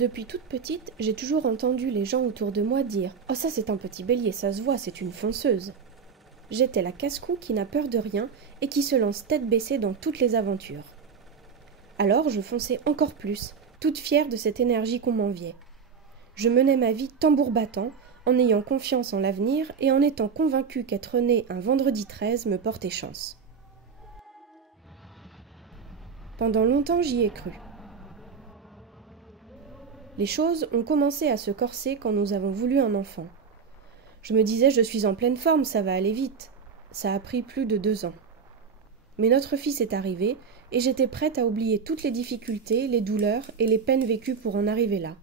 Depuis toute petite, j'ai toujours entendu les gens autour de moi dire « Oh ça c'est un petit bélier, ça se voit, c'est une fonceuse ». J'étais la casse-cou qui n'a peur de rien et qui se lance tête baissée dans toutes les aventures. Alors je fonçais encore plus, toute fière de cette énergie qu'on m'enviait. Je menais ma vie tambour battant, en ayant confiance en l'avenir et en étant convaincue qu'être née un vendredi 13 me portait chance. Pendant longtemps j'y ai cru. Les choses ont commencé à se corser quand nous avons voulu un enfant. Je me disais, je suis en pleine forme, ça va aller vite. Ça a pris plus de 2 ans. Mais notre fils est arrivé et j'étais prête à oublier toutes les difficultés, les douleurs et les peines vécues pour en arriver là.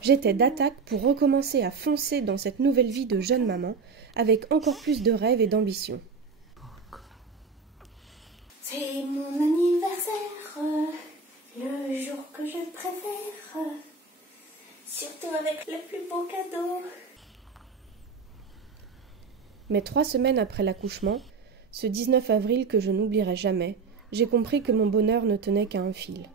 J'étais d'attaque pour recommencer à foncer dans cette nouvelle vie de jeune maman avec encore plus de rêves et d'ambition. C'est mon anniversaire, le jour que je préfère, surtout avec le plus beau cadeau. Mais 3 semaines après l'accouchement, ce 19 avril que je n'oublierai jamais, j'ai compris que mon bonheur ne tenait qu'à un fil.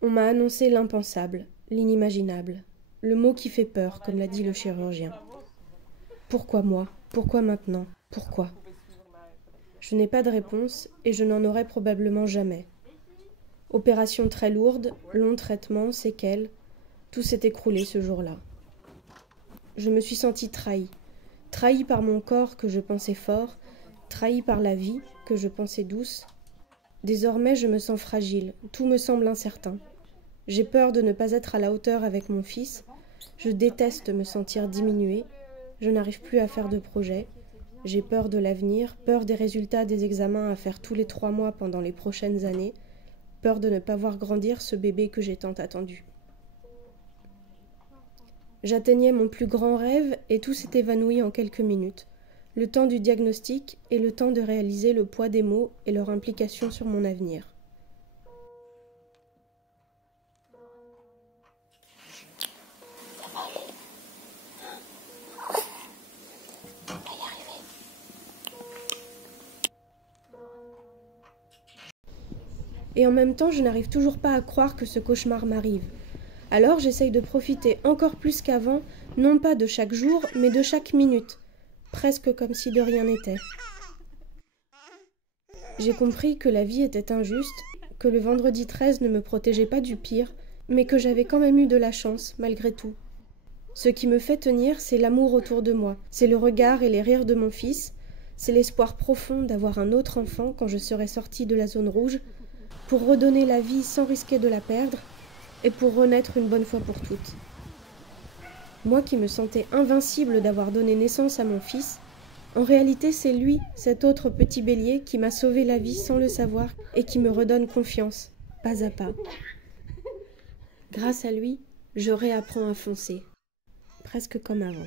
On m'a annoncé l'impensable, l'inimaginable, le mot qui fait peur, comme l'a dit le chirurgien. Pourquoi moi? Pourquoi maintenant? Pourquoi? Je n'ai pas de réponse et je n'en aurai probablement jamais. Opération très lourde, long traitement, séquelles, tout s'est écroulé ce jour-là. Je me suis sentie trahie, trahie par mon corps que je pensais fort, trahie par la vie que je pensais douce. Désormais, je me sens fragile, tout me semble incertain. J'ai peur de ne pas être à la hauteur avec mon fils, je déteste me sentir diminuée, je n'arrive plus à faire de projet. J'ai peur de l'avenir, peur des résultats des examens à faire tous les 3 mois pendant les prochaines années, peur de ne pas voir grandir ce bébé que j'ai tant attendu. J'atteignais mon plus grand rêve et tout s'est évanoui en quelques minutes. Le temps du diagnostic et le temps de réaliser le poids des mots et leur implication sur mon avenir. Ça va aller. On va y arriver. Et en même temps, je n'arrive toujours pas à croire que ce cauchemar m'arrive. Alors j'essaye de profiter encore plus qu'avant, non pas de chaque jour, mais de chaque minute, presque comme si de rien n'était. J'ai compris que la vie était injuste, que le vendredi 13 ne me protégeait pas du pire, mais que j'avais quand même eu de la chance, malgré tout. Ce qui me fait tenir, c'est l'amour autour de moi, c'est le regard et les rires de mon fils, c'est l'espoir profond d'avoir un autre enfant quand je serai sortie de la zone rouge, pour redonner la vie sans risquer de la perdre, et pour renaître une bonne fois pour toutes. Moi qui me sentais invincible d'avoir donné naissance à mon fils, en réalité c'est lui, cet autre petit bélier, qui m'a sauvé la vie sans le savoir et qui me redonne confiance, pas à pas. Grâce à lui, je réapprends à foncer, presque comme avant.